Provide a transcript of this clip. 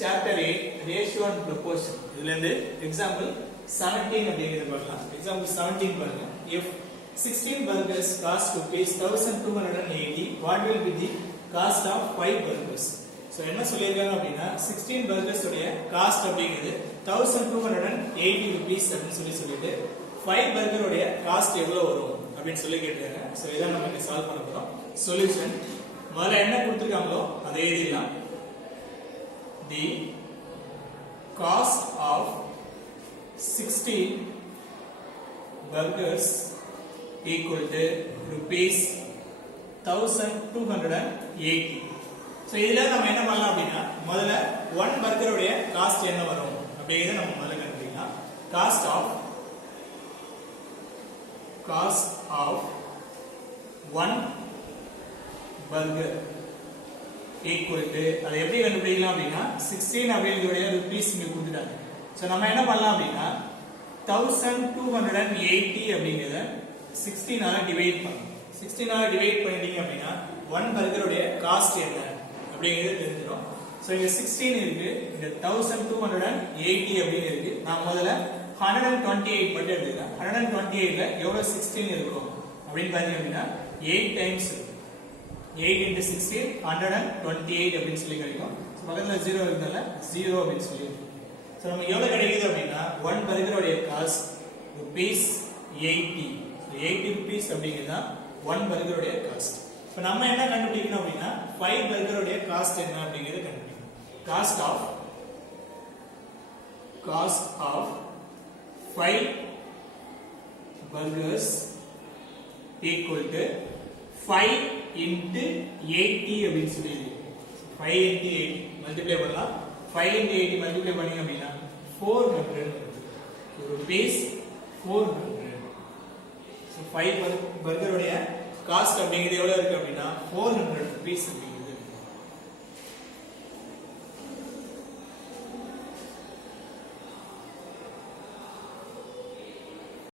chapter 8 ratio and proportion இதுல இருந்து example 17 அப்படிங்கறது பார்க்கலாம் example 17 பாருங்க if 16 burgers cost rupees 1280 what will be the cost of 5 burgers so என்ன சொல்லிருக்காங்க அப்படினா 16 burgers உடைய காஸ்ட் அப்படிங்கிறது 1280 rupees அப்படினு சொல்லிட்டு 5 burger உடைய காஸ்ட் எவ்வளவு வரும் அப்படினு சொல்லி கேட்டாங்க சோ இத நம்ம இங்க சால்வ் பண்ண போறோம் சொல்யூஷன் முதல்ல என்ன கொடுத்திருக்காங்களோ அதே எழுதிடலாம் the cost of 16 burgers equal to rupees 1280 so இதுல நம்ம என்ன பண்ணலாம் அப்படினா முதல்ல 1 burger உடைய காஸ்ட் என்ன வரும் அப்படிங்கறத நம்ம முதல்ல கண்டுபிடிக்கலாம் cost of 1 burger equal to அது எப்படி கண்டுபிடிக்கலாம் அப்படினா 16 அப்படிங்கறதுடைய ரூபீஸ் இங்க கொடுத்துட்டாங்க சோ நம்ம என்ன பண்ணலாம் அப்படினா 1280 அப்படிங்கறத 16 ஆல டிவைட் பண்ணனும் 16 ஆல டிவைட் பண்ணிட்டீங்க அப்படினா 1 burger உடைய காஸ்ட் என்ன அப்படிங்கறது தெரிஞ்சிரும் சோ இங்க 16 இருக்கு இங்க 1280 அப்படிங்க இருக்கு நான் முதல்ல 128 மட்டும் எடுத்துக்கிறேன் 128 ல எவ்வளவு 16 இருக்கும் அப்படினு பாத்தீங்க அப்படினா 8 டைம்ஸ் 8 into 16 128 அப்படினு சொல்லி கிடைக்கும் சோ பக்கத்துல 0 இருக்கனால 0 அப்படினு சொல்லி சோ நமக்கு எவ்வளவு கிடைக்குது அப்படினா 1 burger உடைய காஸ்ட் rupees 80 சோ 80 rupees அப்படிங்கறத 1 burger உடைய காஸ்ட் இப்போ நம்ம என்ன கண்டுபிடிக்கணும் அப்படினா 5 burger உடைய காஸ்ட் என்ன அப்படிங்கறத கண்டுபிடிக்கணும் cost of 5 burgers equal to 5 into 80 அப்படினு சொல்லிருக்கு 5 into 8 மல்டிப்ளை பண்ணலாம் 5 into 80 மல்டிப்ளை பண்ணீங்க அப்படினா 400 rupees 400 சோ 5 burger உடைய காஸ்ட் அப்படிங்கிறது எவ்வளவு இருக்கு அப்படினா 400 rupees இருக்கு